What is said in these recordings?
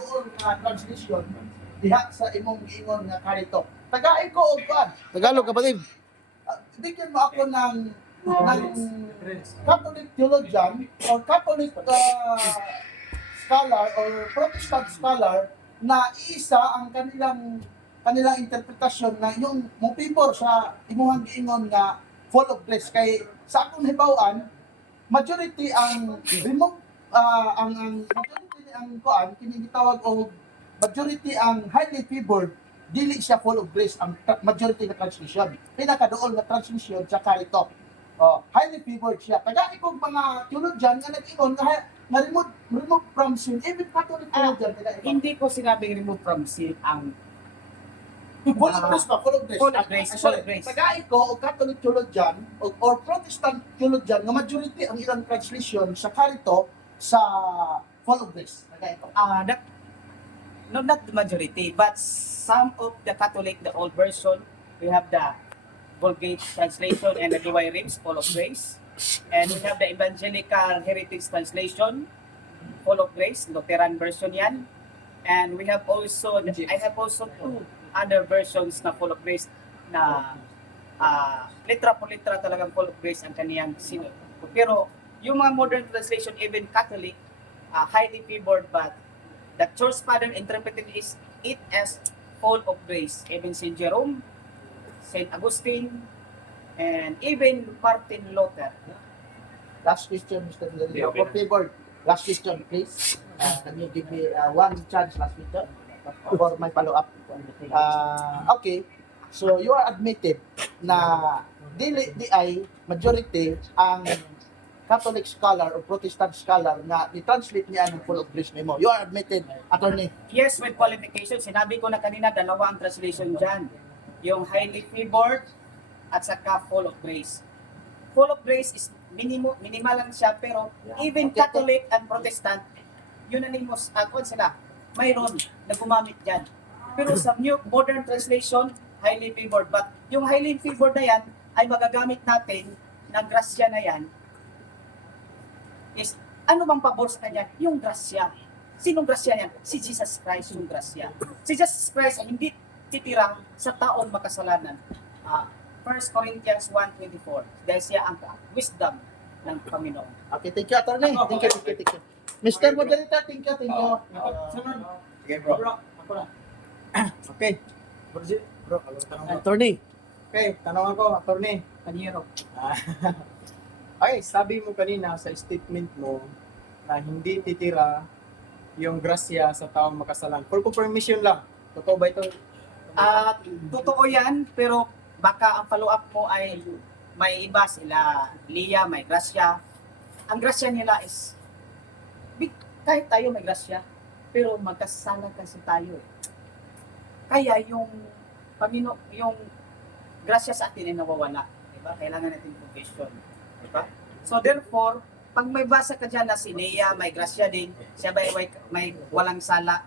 doon nga translation diha sa imong giingon nga karito. Tagaay ko og kuan. Tagalog, kapatid. Bigyan mo ako ng Catholic theologian or Catholic scholar or Protestant scholar na isa ang kanilang interpretasyon na yung mupipor sa imuhang giingon nga full of grace. Kay sa akong hibaw-an, majority ang remove ang majority ang kuan kini gitawag og majority ang highly favored, dili siya full of grace ang majority na translation. Pinakadool na translation sa karito. Oh, highly favored siya. Taga ikog mga theologian nga nag-ingon nga remove from sin. Even Catholic theologian taga ikog. Hindi ko sinabing remove from sin ang Full of grace pa, full of grace. Full of grace, full of grace. Taga ko o Catholic theologian or Protestant theologian nga majority ang ilang translation sa karito sa full of grace. Taga iko. not the majority, but some of the Catholic, the old version, we have the Vulgate translation and the Douay Rheims, full of grace. And we have the Evangelical Heritage translation, full of grace, Lutheran version yan. And we have also, I have also two other versions na full of grace na litra po litra talagang full of grace ang kaniyang sinod. Pero yung mga modern translation, even Catholic, highly favored, but the Church Father interpreted it as full of grace. Even Saint Jerome, Saint Augustine, and even Martin Luther. Last question, Mr. Villarreal. Okay. For favor, last question, please. Can you give me one chance last question for my follow-up? Okay. So, you are admitted na di ay majority ang Catholic scholar or Protestant scholar na i-translate niya ng full of grace memo. You are admitted, attorney. Yes, with qualification. Sinabi ko na kanina, dalawa ang translation dyan. Yung highly favored at saka full of grace. Full of grace is minimal lang siya, pero even Catholic and Protestant, unanimous, sila, mayroon na gumamit dyan. Pero sa new modern translation, highly favored. But yung highly favored na yan, ay magagamit natin ng grasya na yan, is ano bang pabor sa kanya? Yung grasya. Sinong grasya niyan? Si Jesus Christ yung grasya. Si Jesus Christ ay hindi titira sa taon makasalanan. 1 Corinthians 1:24. Dahil siya ang wisdom ng Panginoon. Okay, thank you, attorney. Thank you. Mr. Moderator, thank you. Sige bro. Ako na. Okay. Bro, tanong ko. Attorney. Okay, tanong ako, attorney. Kaniro. Ay, sabi mo kanina sa statement mo na hindi titira yung grasya sa taong makasalan. For confirmation lang, totoo ba ito? Totoo yan, pero baka ang follow-up mo ay may iba sila, Lia, may grasya. Ang grasya nila is, kahit tayo may grasya, pero magkasala kasi tayo. Kaya yung Panginoon, yung grasya sa atin ay nawawala. Diba? Kailangan natin confession. Diba? So therefore, pag may basa ka dyan na si Lia, may grasya din, siya may walang sala,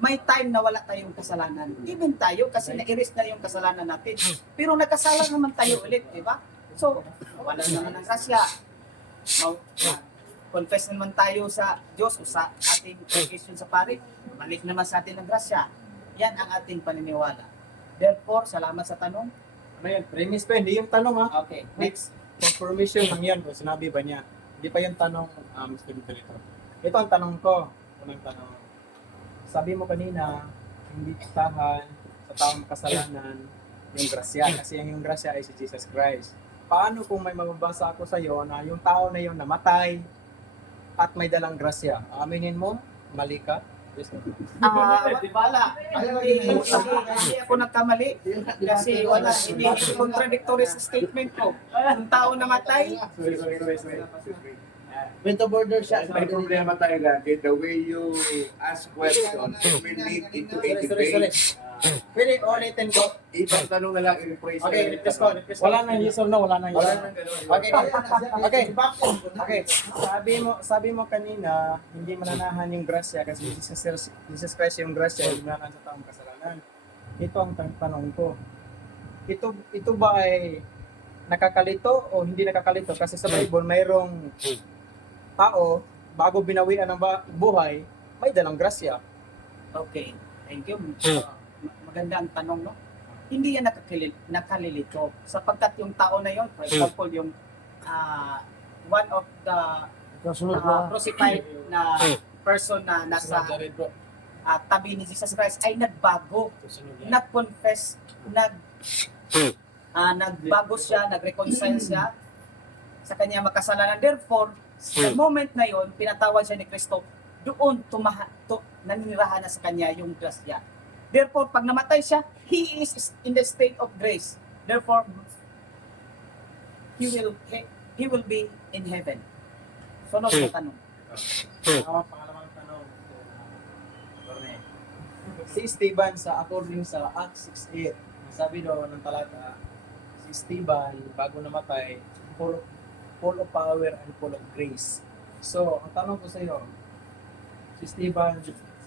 may time na wala tayong kasalanan. Even tayo, kasi na-erase na yung kasalanan natin. Pero nagkasala naman tayo ulit, di ba? So, wala naman ang grasya. Confess naman tayo sa Diyos o sa ating confession sa pari. Balik naman sa atin ang grasya. Yan ang ating paniniwala. Therefore, salamat sa tanong. Ano yan? Premise pa, hindi yung tanong ha. Okay, Next, confirmation lang yan kung sinabi ba niya. Hindi pa yung tanong, Mr. Dito. Ito ang tanong ko. Unang tanong. Sabi mo kanina, hindi tahan sa taong kasalanan yung grasya. Kasi yung grasya ay si Jesus Christ. Paano kung may mababasa ako sa iyo na yung tao na yun namatay at may dalang grasya? Aminin mo, mali ka? Yes, no? Bala. Hindi ako nagkamali. Kasi wala, hindi contradictory sa statement ko. Ang tao namatay, Sorry. Point of order siya. May problema tayo lagi. The way you ask questions will lead into a debate. Pwede ulitin ko. Ibang tanong na lang i-rephrase. Okay, request ko. Wala nang yes or no, wala nang yes Wala or no. nang ganun. Okay. Okay. Sabi mo kanina, hindi mananahan yung grasya kasi Jesus Christ yung grasya, hindi mananahan sa taong kasalanan. Ito ang tanong ko. Ito ba ay nakakalito o hindi nakakalito? Kasi sa Bible, mayroong tao, bago binawian ng buhay, may dalang grasya. Okay, thank you. Maganda ang tanong, no? Hindi yan nakalilito. Sapagkat yung tao na yon, for example, yung one of the crucified na person na nasa tabi ni Jesus Christ ay nagbago, nag-confess, nagbago siya, nag-reconcile siya sa kanya makasalanan. Therefore, sa moment na yon, pinatawad siya ni Kristo, doon naninirahan na sa kanya yung grasya. Therefore, pag namatay siya, he is in the state of grace. Therefore, he will be in heaven. Sunod na tanong. Pangalawang tanong. Si Esteban according sa Acts 6:8, sabi doon ng talata, si Esteban bago namatay, full of power and full of grace. So, ang tanong ko sa iyo, si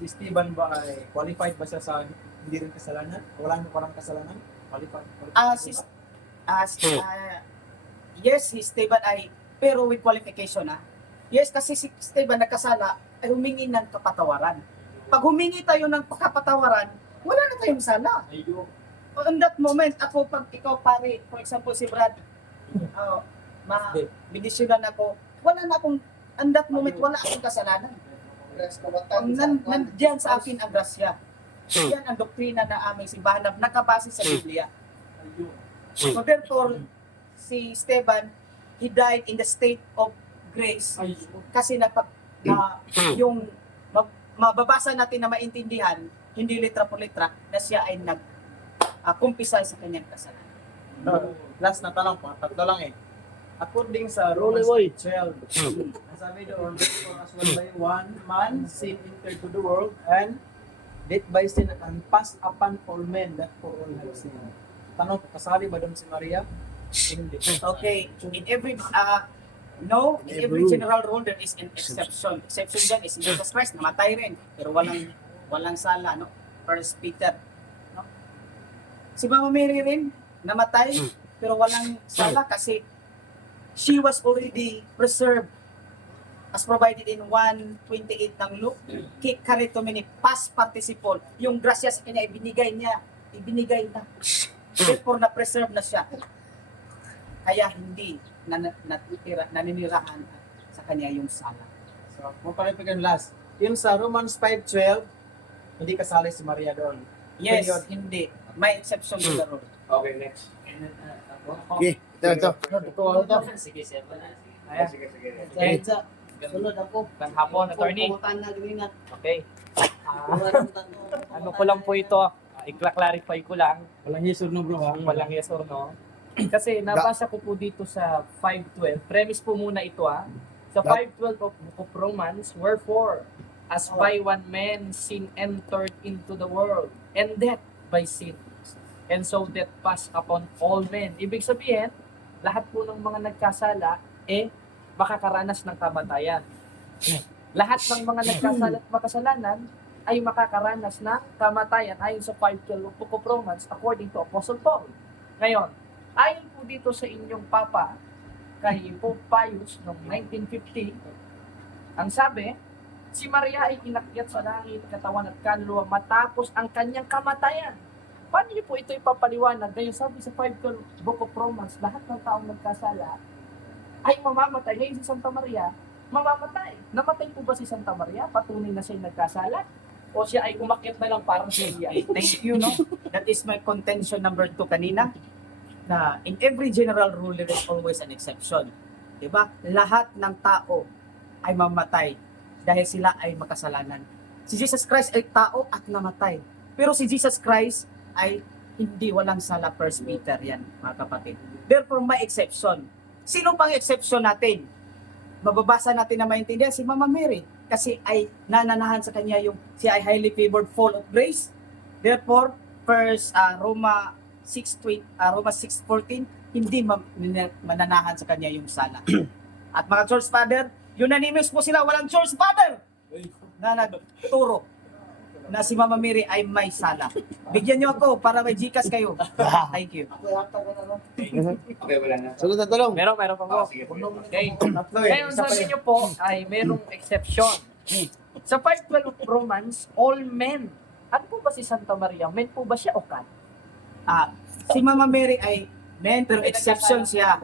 Esteban ba ay qualified ba siya sa hindi rin kasalanan? Walang kasalanan? Qualified? Yes, si Esteban ay, pero with qualification Yes, kasi si Esteban nagkasala ay humingi ng kapatawaran. Pag humingi tayo ng kapatawaran, wala na tayong sala. On that moment, pag ikaw pare, for example si Brad, bindisyonan ako, wala na akong, on that moment, wala akong kasalanan. Nandiyan sa akin ang grasya. Yan ang doktrina na aming simbahan na nakabase sa Biblia. So therefore, si Esteban, he died in the state of grace kasi yung mababasa natin na maintindihan, hindi litra por litra, na siya ay nag-kumpisay sa kanyang kasalanan. Last na tanong po, tatlo lang According sa Romans 12, sabi doon, for as well by one man sin entered to the world, and death by sin and passed upon all men, that for all have sinned. Tanong, kasali ba doon si Maria? Hindi. Okay, in every general rule there is an exception. Exception dyan is Jesus Christ, namatay rin, pero walang sala, no? First Peter, no? Si Mama Mary rin, namatay, pero walang sala kasi she was already preserved as provided in 1:28 ng Luke. Karitomini, past participle. Yung grasya sa kanya, ibinigay na. Therefore, na-preserve na siya. Kaya hindi naninirahan sa kanya yung sala. So, mapalipig last. Yung sa Romans 5:12, hindi kasali si Maria doon. Yes, Period. hindi. May exception to the rule. Okay, next. Okay, ito. Sige, sir. Ayan. Sige. Sunod ako. Ng hapon, attorney. Pumuntahan na ganyan. Okay. Walang tanong. Ano ko lang po ito, i-clarify ko lang, Walang yes or no bro. walang yes or no. Kasi nabasa ko po dito sa 5:12, premise po muna ito Sa 5:12 of Book of Romans, wherefore, as by one man sin entered into the world, and death by sin. And so death passed upon all men. Ibig sabihin, lahat po ng mga nagkasala, makakaranas ng kamatayan. Lahat ng mga nagkasala at makasalanan ay makakaranas ng kamatayan ayon sa 5:12 of Book of Romans according to Apostle Paul. Ngayon, ayon po dito sa inyong Papa, kay Pope Pius noong 1950, ang sabi, si Maria ay inakyat sa langit, katawan at kaluluwa matapos ang kanyang kamatayan. Paano niyo po ito ipapaliwanag? Ngayon sabi sa 5:12 Book of Romans, lahat ng taong nagkasala ay mamamatay. Ngayon si Santa Maria, mamamatay. Namatay po ba si Santa Maria? Patunay na siya nagkasala? O siya ay umakyat na lang parang siya? Thank you, no? That is my contention number 2 kanina. Na in every general rule, there is always an exception. Diba? Lahat ng tao ay mamatay dahil sila ay makasalanan. Si Jesus Christ ay tao at namatay. Pero si Jesus Christ ay hindi walang sala, 1 Peter yan, mga kapatid. Therefore, may exception. Sino pang exception natin? Mababasa natin na maintindihan si Mama Mary kasi ay nananahan sa kanya yung siya ay highly favored, full of grace. Therefore, Roma 6:14, hindi mananahan sa kanya yung sala. At mga church father, unanimous po sila, walang church father na nagturo na si Mama Mary ay may sala. Bigyan niyo ako para may Gcash kayo. Thank you. Okay, wala na. Sunod na tanong. Meron pa po. Sige. Okay. Tatlo Ngayon Isa pa sabi yun. niyo po ay merong exception. Sa 5:12 of Romans, all men Ano po ba si Santa Maria? Men po ba siya o kan? Si Mama Mary ay men, pero exception siya.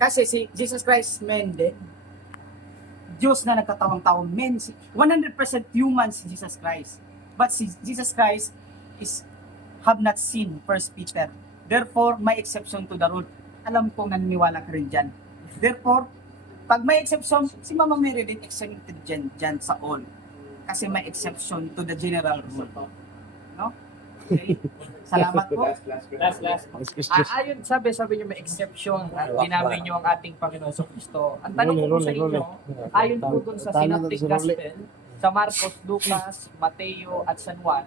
Kasi si Jesus Christ, men din. Diyos na nagkatawang-tao, men. 100% human si Jesus Christ. But si Jesus Christ is have not seen, 1 Peter. Therefore, may exception to the rule. Alam kong naniniwala ka rin dyan. Therefore, pag may exception, si Mama Mary din exempted dyan sa all. Kasi may exception to the general rule. No? Okay? Salamat po. Last. Ayon, sabi niyo may exception at ginamit niyo ang ating Panginoon sa Kristo. Ang tanong ko po sa inyo, ayon po dun sa Synoptic Gospel, sa Marcos, Lucas, Mateo at San Juan,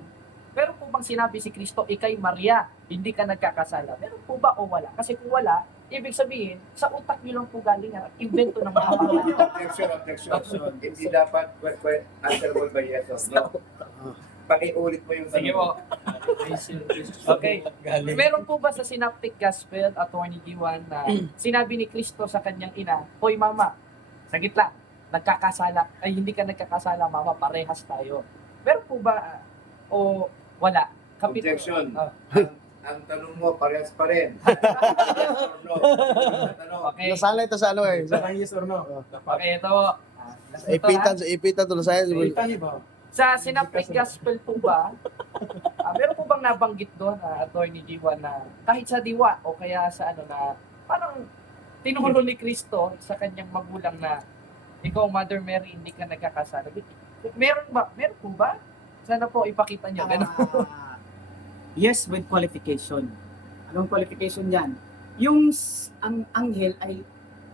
meron po bang sinabi si Kristo, ikay Maria, hindi ka nagkakasala? Meron po ba o wala? Kasi kung wala, ibig sabihin, sa utak niyo lang po galing at invento ng mga Objection. Hindi dapat answerable by yes or no. Pakiulit mo yung Sige po. Okay. Meron po ba sa Synoptic Gospel, Attorney Diwan, na sinabi ni Kristo sa kanyang ina, Hoy mama, sa gitla, nagkakasala, ay hindi ka nagkakasala mama, parehas tayo. Meron po ba o wala? Objection. Ah, Ang tanong mo, parehas pa rin. Yes or no? Tanong. okay. Nasala ito sa ano eh. Sa Yes or no? Okay, ito. ipitan to nasala. Sa Synoptic Gospel po ba, meron po bang nabanggit doon, Attorney Diwan, na kahit sa diwa o kaya sa ano na parang tinuro ni Kristo sa kanyang magulang na ikaw, Mother Mary, hindi ka nagkakasala. Meron ba? Meron po ba? Sana po ipakita niyo. Ganun. Yes, with qualification. Anong qualification yan? Yung ang anghel ay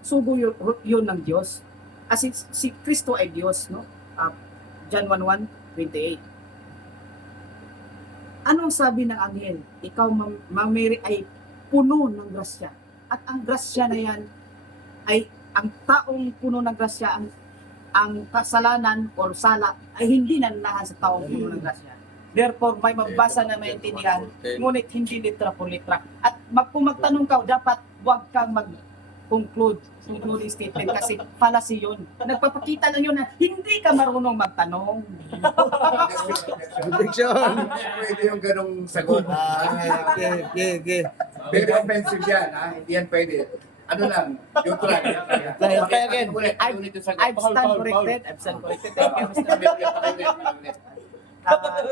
sugo yun ng Diyos. As in, si Kristo ay Diyos, no? John 1:1-28. Anong sabi ng anghel? Ikaw, Ma'am Mary, ay puno ng grasya. At ang grasya na yan ay ang taong puno ng grasya, ang kasalanan or sala ay hindi nananahan sa taong puno ng grasya. Therefore, may mabasa na maintindihan, ngunit hindi litra por litra. At kung magtanong ka, dapat huwag kang concluding statement kasi fallacy yun. Nagpapakita lang yun na hindi ka marunong magtanong. Objection. Pwede yung ganong sagot. Okay. Very offensive yan, ha? Hindi yan pwede. Ano lang, yung try. Try again. Ulit yung sagot. I've stand corrected. Thank you, Mr.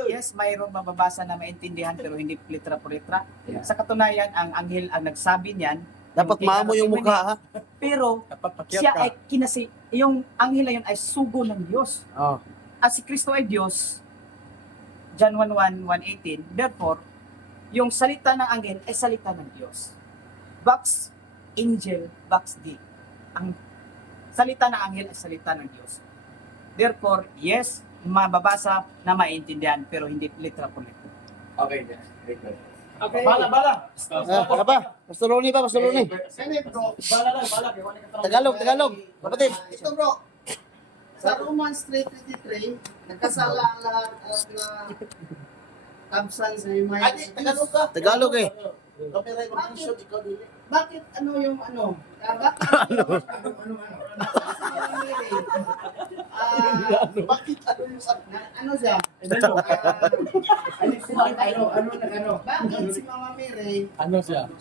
Yes, mayroong mababasa na maintindihan pero hindi litra por litra. Sa katunayan, ang anghel ang nagsabi niyan. Dapat maamo yung mukha ha. Pero Dapat siya ay yung anghel na yun ay sugo ng Diyos. Oh. At si Kristo ay Diyos, John 1:1-1:18, therefore, yung salita ng anghel ay salita ng Diyos. Box angel, box D. Ang salita ng anghel ay salita ng Diyos. Therefore, yes, mababasa na maintindihan pero hindi litra por litra. Okay, yes. Okay. Bala. Ano ba? Pastor Ronnie ba? Pastor Ronnie? Bala. Tagalog. Kapatid. Ito bro, sa Romans 3:23, nagkasala ang lahat at na kabsan sa imay. Ay, Tagalog ka. Tagalog eh. Copyright violation, ikaw dili. Bakit ano yung ano? Bakit ano? Bakit ano yung ano siya? Bakit si Mama Mary Ano siya?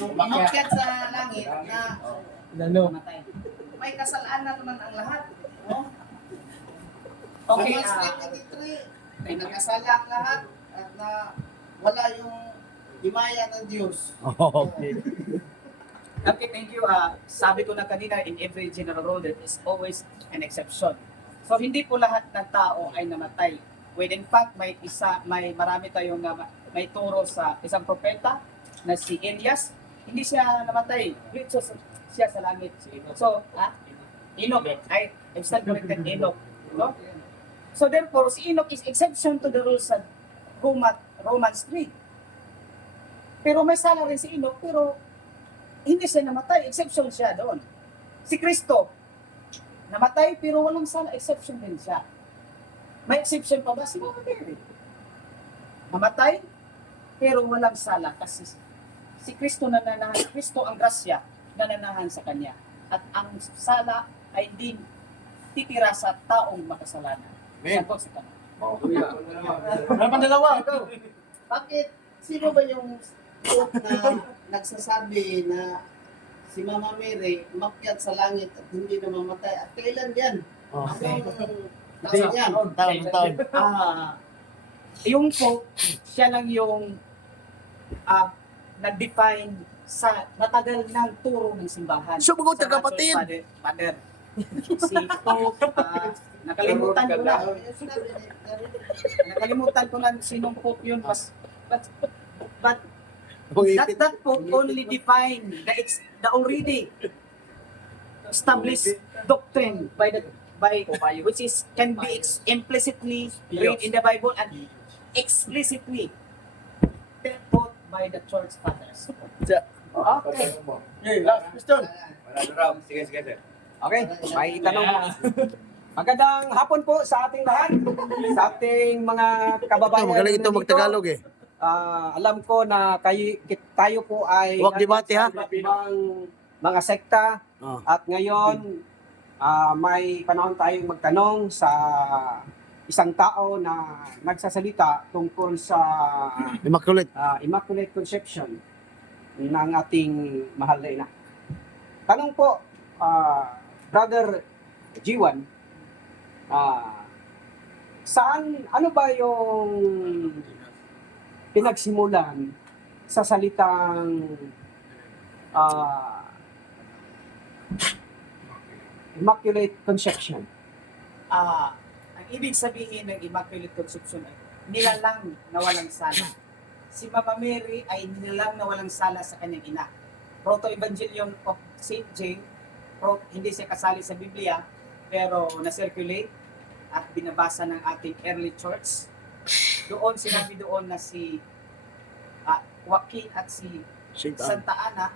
umakyat sa langit na Ano? may kasalanan naman ang lahat? No? Okay, Romans 3:23, may nagkasala ang lahat at na wala yung himaya ng Diyos. Okay. Okay, thank you. Sabi ko na kanina, in every general rule, there is always an exception. So, hindi po lahat ng tao ay namatay. When in fact, may marami tayong may turo sa isang propeta na si Elias. Hindi siya namatay. Dito siya sa langit. So, Enoch. I've stand corrected Enoch. No? So, therefore, si Enoch is exception to the rules sa Romans 3. Pero may sala rin si Enoch, pero hindi siya namatay, exception siya doon. Si Kristo, namatay pero walang sala, exception din siya. May exception pa ba si Mama Mary? Namatay pero walang sala kasi si Kristo nananahan, Kristo ang grasya nananahan sa kanya. At ang sala ay hindi titira sa taong makasalanan. Amen. Sagot sa tanong. Ano pang dalawa? Bakit? Sino ba yung quote na nagsasabi na si Mama Mary umakyat sa langit at hindi na mamatay? At kailan yan? Oh. Anong taon yan? Taon. Yung po, siya lang yung nag-define sa matagal ng turo ng simbahan. So, mga Sa kapatid. Church Father. Si Pope, nakalimutan ko na. Nakalimutan ko na sinong Pope yun. But that Pope only define the already established doctrine by which is can be implicitly read in the Bible and explicitly taught by the church fathers. Okay. Okay, last question. Manalo raw. Sige, sir. Okay, may tanong. Magandang hapon po sa ating lahat, sa ating mga kababayan. Magaling ito nandito. magtagalog eh. Alam ko na tayo po ay Huwag debate, ha? iba't ibang mga sekta Oh. at ngayon may panahon tayong magtanong sa isang tao na nagsasalita tungkol sa Immaculate. Immaculate Conception ng ating mahal na ina. Tanong po, Brother G1, ano ba yung pinagsimulan sa salitang Immaculate Conception? Ang ibig sabihin ng Immaculate Conception ay nilalang na walang sala. Si Mama Mary ay nilalang na walang sala sa kanyang ina. Proto-Evangelium of St. Jane, hindi siya kasali sa Biblia, pero na-circulate at binabasa ng ating early church. Doon, sinabi doon na si Joaquin at si Santa Ana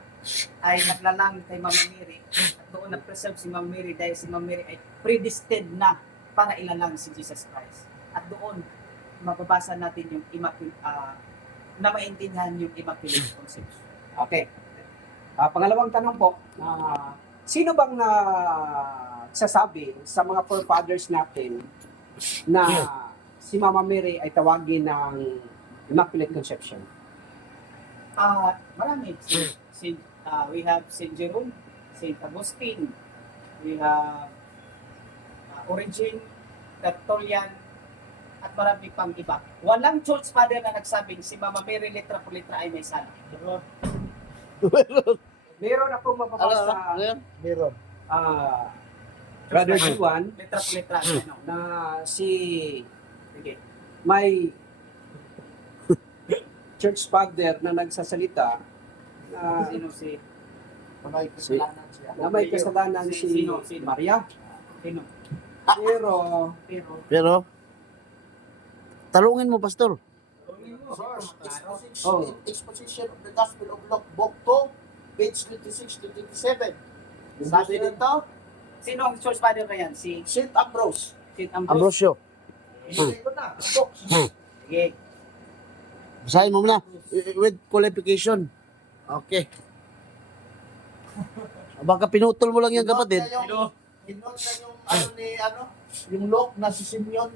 ay naglalang kay Mama Mary. At doon na-preserve si Mama Mary dahil si Mama Mary ay predestined na para ilalang si Jesus Christ. At doon, mababasa natin yung na maintindihan yung Immaculate Conception. Okay. Pangalawang tanong po, sino bang sasabi sa mga forefathers natin na si Mama Mary ay tawagin ng Immaculate Conception? Marami. We have St. Jerome, St. Augustine, we have Origin, Tertullian, at marami pang iba. Walang church father na nagsabing si Mama Mary letra por letra ay may sala. Meron akong mababasa, Meron. Brother Juan, Letra por letra. Ano? na may church father na nagsasalita na Sino si? na may kasalanan si Sino? Maria. Sino? Pero Pero, talungin mo, Pastor. Exposition of the Gospel of Luke, Book 2, page 26 to 27. Sabi nito, Sino ang church father na yan? Si St. Ambrose. St. Ambrose. Ambrosio. Hindi ko na. ang book. Sige. Basahin mo muna. With qualification. Okay. Baka pinutol mo lang yan, kapatid. Inote na yung yung Luke na si Simeon.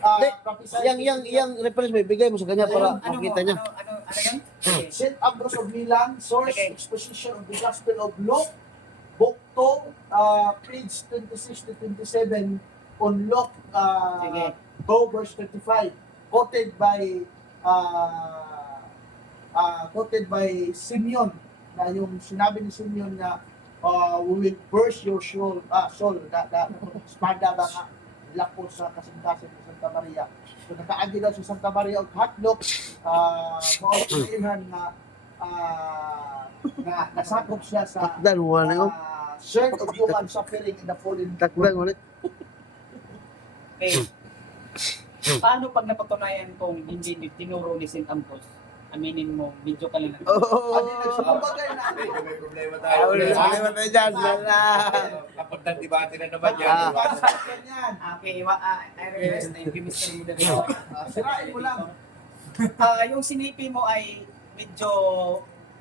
Hindi. Prophesied. Yang reference mo, ibigay mo sa kanya para makita niya. Ano yan? Sige. St. Ambrose of Milan, source Okay. exposition of the Gospel of Luke, Book 2, page 26 to 27, on Luke Sige. 2 verse 35, quoted by Simeon, na yung sinabi ni Simeon na we will burst your soul, espada ba nga, lako sa kasingkasin ng Santa Maria. So nakaagi daw si Santa Maria og hatlok, maulihan na nasakop siya sa Takdan mo na yun. share of human suffering in the fallen Takdan mo na. Okay. Paano pag napatunayan kung hindi tinuro ni St. Ambrose? Aminin mo, video ka lang. Oo. Ano nagsumabagay na May problema tayo. Problema tayo dyan. Kapag nag-debate na naman yan. yan. Okay, I request na yung Mr. Moderator. Sirain mo lang. Yung sinipi mo ay medyo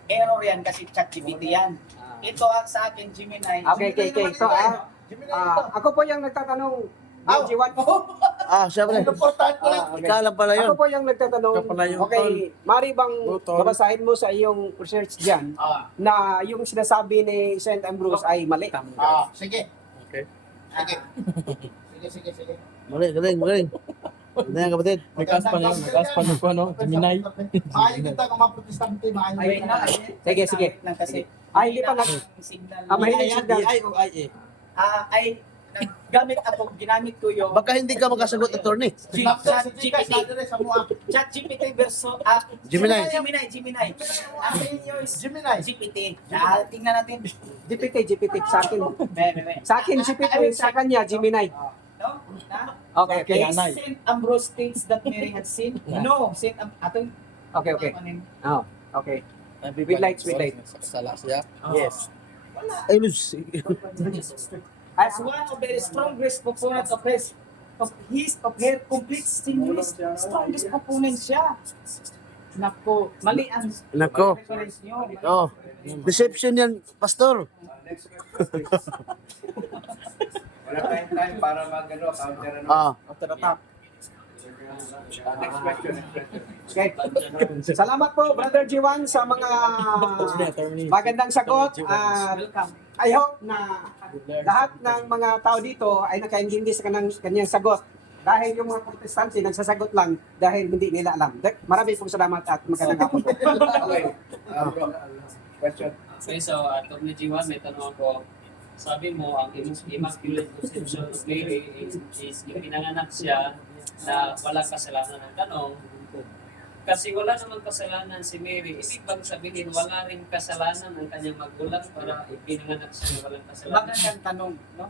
error yan kasi ChatGPT yan. Ito sa akin, Gemini. Okay. So, Gemini ito. ako po yung nagtatanong, G1. Siyempre. Importante ko lang. Okay. Ikaw lang pala yun. Ako po yung nagtatanong, Ikaw pala yung okay, mari bang Tol. babasahin mo sa iyong research dyan Ah, na yung sinasabi ni St. Ambrose ay mali? sige. Okay. Sige. Sige. Magaling. Ano yan, kapatid? Nag-ask pa niyo, ano, Gemini. Maayon kita kung mga protestante, maayon Ayun na, kita. Sige, sige. Lang kasi. Hindi pa signal. mahilig signal. Ay, gamit ako, ginamit ko yung Baka hindi ka makasagot, attorney. Laptop si Chika, sadere sa mga Chat GPT verso Gemini. Gemini. Ang yours Gemini. GPT. Tingnan natin. GPT, sa akin. Bebe. Sa akin, GPT, sa kanya, Gemini. No? Na? Okay, okay. Saint Ambrose states that Mary had sinned. No, Saint Ambrose. Okay, okay. Okay. With lights. Yes. Ay, Luz. As one of the strongest proponents of her complete sinless, strongest proponent siya. Nako, mali ang Nako. reference nyo. Oh. Deception yan, pastor. Next question, please. Wala tayong time para mag-ano, counter ano. After attack. Next question. Okay. Salamat po, Brother G1, sa mga magandang sagot. At Welcome. I hope na lahat ng mga tao dito ay nakaintindi sa kanyang sagot. Dahil yung mga protestante nagsasagot lang dahil hindi nila alam. Marami pong salamat at magandang hapon po. Okay. Bro, question. Okay, so Atty. G1, may tanong ako. Sabi mo, ang Immaculate Conception of Mary is ipinanganak siya na walang kasalanan. Ang tanong, kasi wala namang kasalanan si Mary, ibig bang sabihin wala rin kasalanan ang kanyang magulang para ipinanganak siya na walang kasalanan? Magandang tanong, no?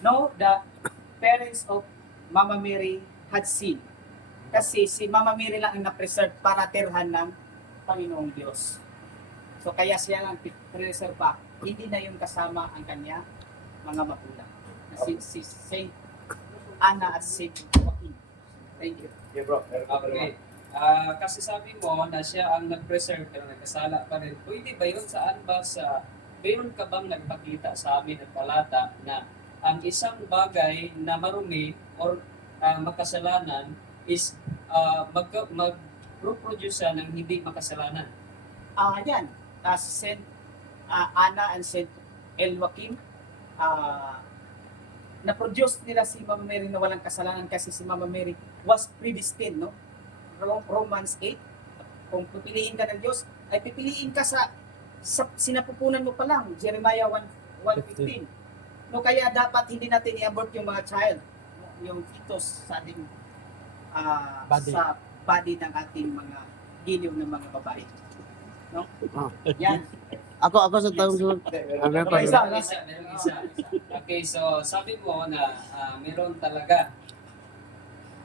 No, the parents of Mama Mary had sinned. Kasi si Mama Mary lang ang na-preserve para tirhan ng Panginoong Diyos. So kaya siya lang preserve pa. Hindi na yung kasama ang kanya mga magulang. Si Saint Anna at Saint Joaquin. Thank you. Yeah, bro. Okay. Kasi sabi mo na siya ang nag-preserve pero nagkasala pa rin. Pwede ba yun? Mayroon ka bang nagpakita sa amin at talata na ang isang bagay na marumi or makasalanan is mag-reproduce ng hindi makasalanan? Yan. Si Saint Anna and Saint Joaquin, na-produce nila si Mama Mary na walang kasalanan kasi si Mama Mary was predestined, no? Romans 8, kung pipiliin ka ng Diyos, ay pipiliin ka sa sinapupunan mo pa lang, Jeremiah 1:15. No, kaya dapat hindi natin i-abort yung mga child, yung fetus sa ating Body. sa body ng ating mga giliw ng mga babae. No? Yan. Ako sa tanong sunod. Meron pa. Meron isa. Okay, so sabi mo na meron talaga.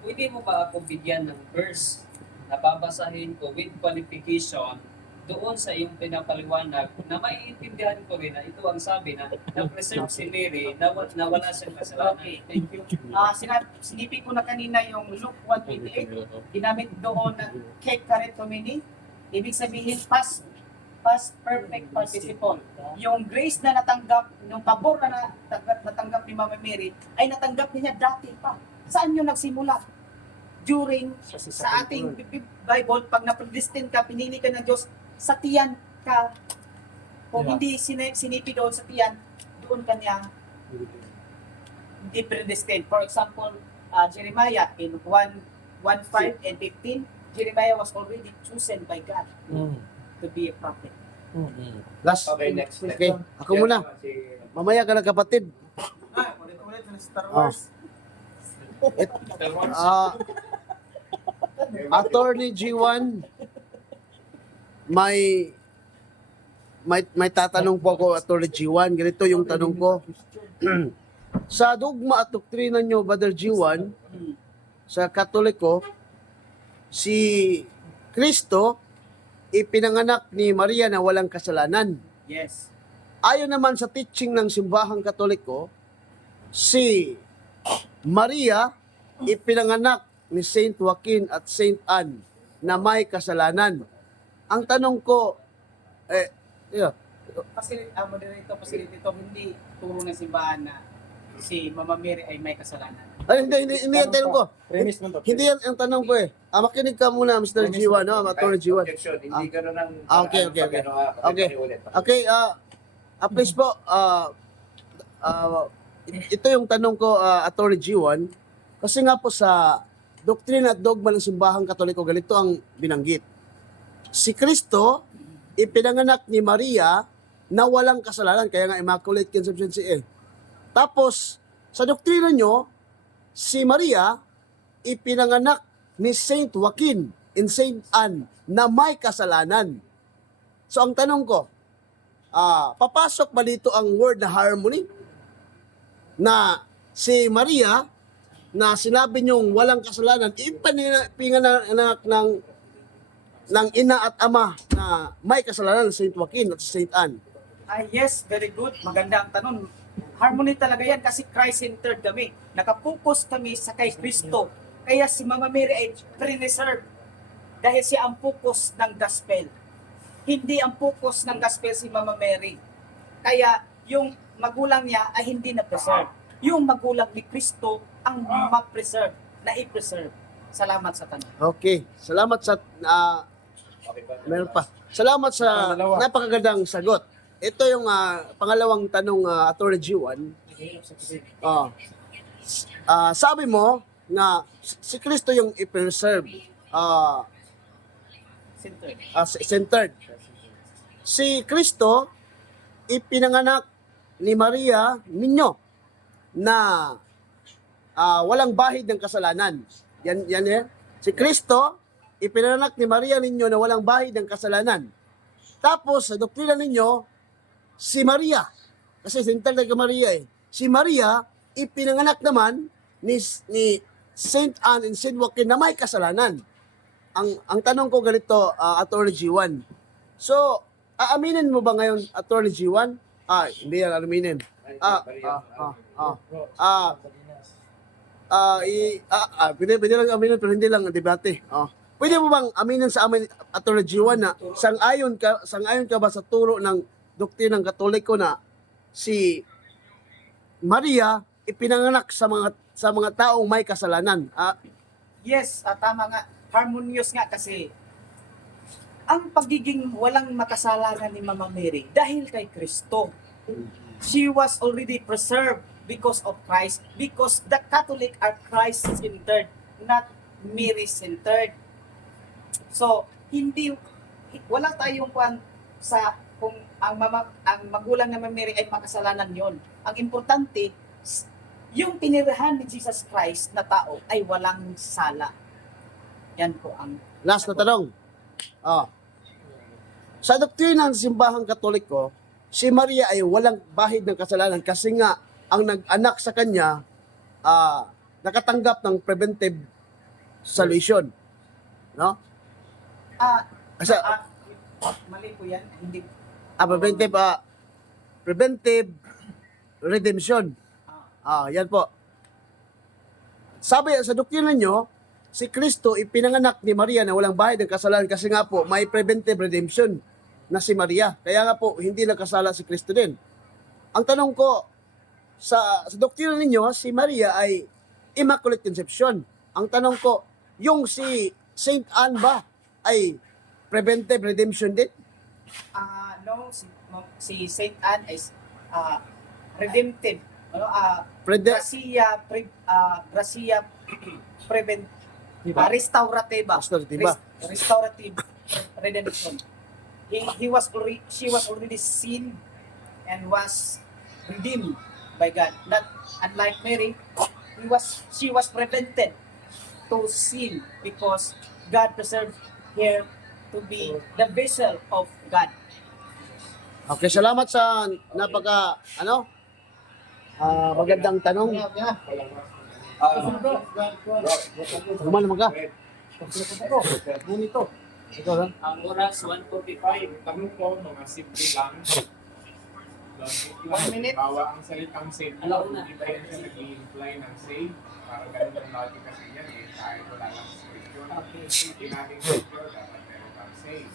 Pwede mo ba ako bigyan ng verse na babasahin ko with qualification doon sa iyong pinapaliwanag na maiintindihan ko rin na ito ang sabi na na-preserve si Mary na wala siyang kasalanan. Okay, thank you. Sinipi ko na kanina yung Luke 1:28. Ginamit doon na kek karetomini. Ibig sabihin, past perfect participle. Yung grace na natanggap, yung pabor na natanggap ni Mama Mary, ay natanggap niya dati pa. Saan yun nagsimula? During, sa ating Bible, pag na-predestined ka, pinili ka ng Diyos, sa tiyan ka. Kung hindi sinipi doon sa tiyan, doon ka niya hindi predestined. For example, Jeremiah in 1:5 and 15, Jeremiah was already chosen by God to be a prophet. Last. Okay, next. Okay, ako muna. Mamaya ka na, kapatid. Ulit ng Star Wars. Attorney G1, may tatanong po ako, Attorney G1. Ganito yung tanong ko. Sa dogma at doktrina nyo, Brother G1, sa Katoliko, si Kristo ipinanganak ni Maria na walang kasalanan. Yes. Ayon naman sa teaching ng simbahang Katoliko, si Maria ipinanganak ni Saint Joaquin at Saint Anne na may kasalanan. Ang tanong ko, Facilitator, hindi turo ng simbahan na si Mama Mary ay may kasalanan. Ay, hindi ang tanong ko. Premise mo to. Hindi yan ang tanong ko eh. Makinig ka muna, Mr. G1, no? Attorney G1. Objection, hindi ganun ang... Okay. Okay. Ulit. Okay, please po, ito yung tanong ko, Attorney G1, kasi nga po sa doktrina at dogma ng simbahang Katoliko, ganito ang binanggit. Si Kristo, ipinanganak ni Maria na walang kasalanan, kaya nga Immaculate Conception siya eh. Tapos, sa doktrina nyo, si Maria, ipinanganak ni Saint Joaquin and Saint Anne na may kasalanan. So, ang tanong ko, papasok ba dito ang word na harmony? Na si Maria, na sinabi niyong walang kasalanan, ipinanganak ng ina at ama na may kasalanan, Saint Joaquin at Saint Anne. Yes, very good. Maganda ang tanong. Harmony talaga yan kasi Christ-centered kami. Nakapokus kami sa kay Kristo. Kaya si Mama Mary ay preserved dahil siya ang focus ng gospel. Hindi ang focus ng gospel si Mama Mary. Kaya yung magulang niya ay hindi na-preserve. Yung magulang ni Kristo ang ma-preserve, na-i-preserve. Salamat sa tanong. Okay, salamat sa meron pa. Salamat sa napakagandang sagot. Ito yung pangalawang tanong, Attorney G1. Sabi mo na si Kristo yung i-preserve, centered. Si Kristo, ipinanganak ni Maria ninyo na walang bahid ng kasalanan. Yan eh. Si Kristo, ipinanganak ni Maria ninyo na walang bahid ng kasalanan. Tapos, sa doktrina ninyo, si Maria, kasi centered na Maria eh, si Maria, ipinanganak naman ni Saint Anne and Saint Joaquin na may kasalanan. Ang tanong ko ganito, Attorney G1. So, aaminin mo ba ngayon, Attorney G1? Hindi yan aminin. Pwede lang aminin pero hindi lang debate. Pwede mo bang aminin sa amin, Attorney G1, na sang-ayon ka ba sa turo ng doktrinang Katoliko na si Maria ipinanganak sa mga taong may kasalanan? Yes, tama nga. Harmonious nga kasi ang pagiging walang makasalanan ni Mama Mary dahil kay Kristo. She was already preserved because of Christ, because the Catholic are Christ-centered, not Mary-centered. So, wala tayong kuan sa kung ang magulang ng Mama Mary ay makasalanan yon. Ang importante, yung tinirahan ni Jesus Christ na tao ay walang sala. Yan po ang Last na tanong. Sa doktrina ng simbahang Katoliko, si Maria ay walang bahid ng kasalanan kasi nga ang nag-anak sa kanya nakatanggap ng preventive salvation. No? Kasi mali po yan. Hindi. Preventive redemption. Yan po. Sabi sa doktrina nyo, si Kristo ipinanganak ni Maria na walang bahid ng kasalanan kasi nga po may preventive redemption na si Maria. Kaya nga po hindi nagkasala si Kristo din. Ang tanong ko, sa doktrina ninyo, si Maria ay Immaculate Conception. Ang tanong ko, yung si Saint Anne ba ay preventive redemption din? No, si Saint Anne is redemptive. Gracia restaurativa. Restorative redemption. She was already sin and was redeemed by God. Not unlike Mary, she was prevented to sin because God preserved her to be the vessel of God. Okay, salamat sa magandang tanong. Kuman naman ka. Ito lang. Ang oras, 1:45. Tanong ko, mga simple lang. 1 minute. Bawa ang salitang save. Alaw na. Hindi ba yan siya nag-i-imply ng save? Para ganun ang logic kasi yan eh. Kahit wala lang scripture. Hindi natin scripture, dapat meron kang save.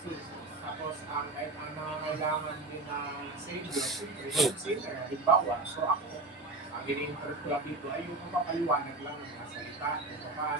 Tapos, ang nangangailangan din ng save, yung sinner, halimbawa, so ako, Ang ini-interest ko lang dito ay yung papaliwanag lang ng mga salita kung paano